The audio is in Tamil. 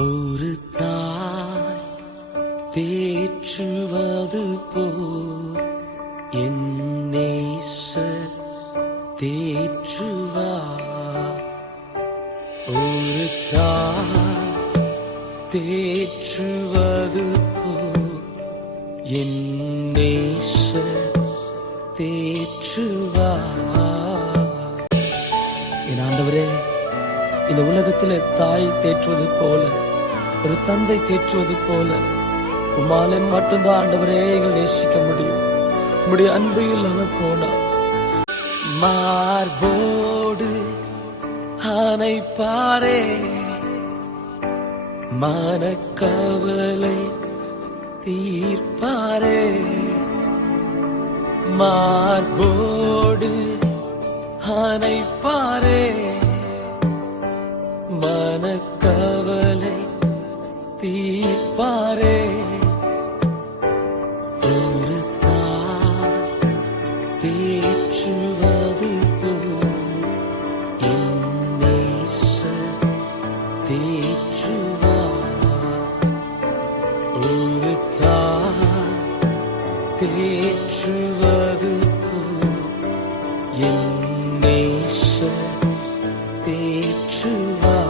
ஒரு தாய் தேற்றுவது போல் என் நேசர் தேற்றுவார். ஒரு தாய் தேற்றுவது போல் என் நேசர் தேற்றுவார். என் ஆண்டவரே, இந்த உலகத்திலே தாய் தேற்றுவது போல, ஒரு தந்தை தேற்றுவது போல உம்மாலே மட்டும்தான் ஆண்டவரே எங்கள் நேசிக்க முடியும். உம்முடைய அன்பு இல்லாம போனா மார்போடு அணைப்பாரே, மனக்கவலை தீர்ப்பாரே. மார்போடு அணைப்பாரே, மனக்கவலை தீர்ப்பாரே. ஒரு தாய் தேற்றுவது போல் என் நேசர் தேற்றுவார். ஒரு தாய் தேற்றுவது போல் என் நேசர் தேற்றுவார்.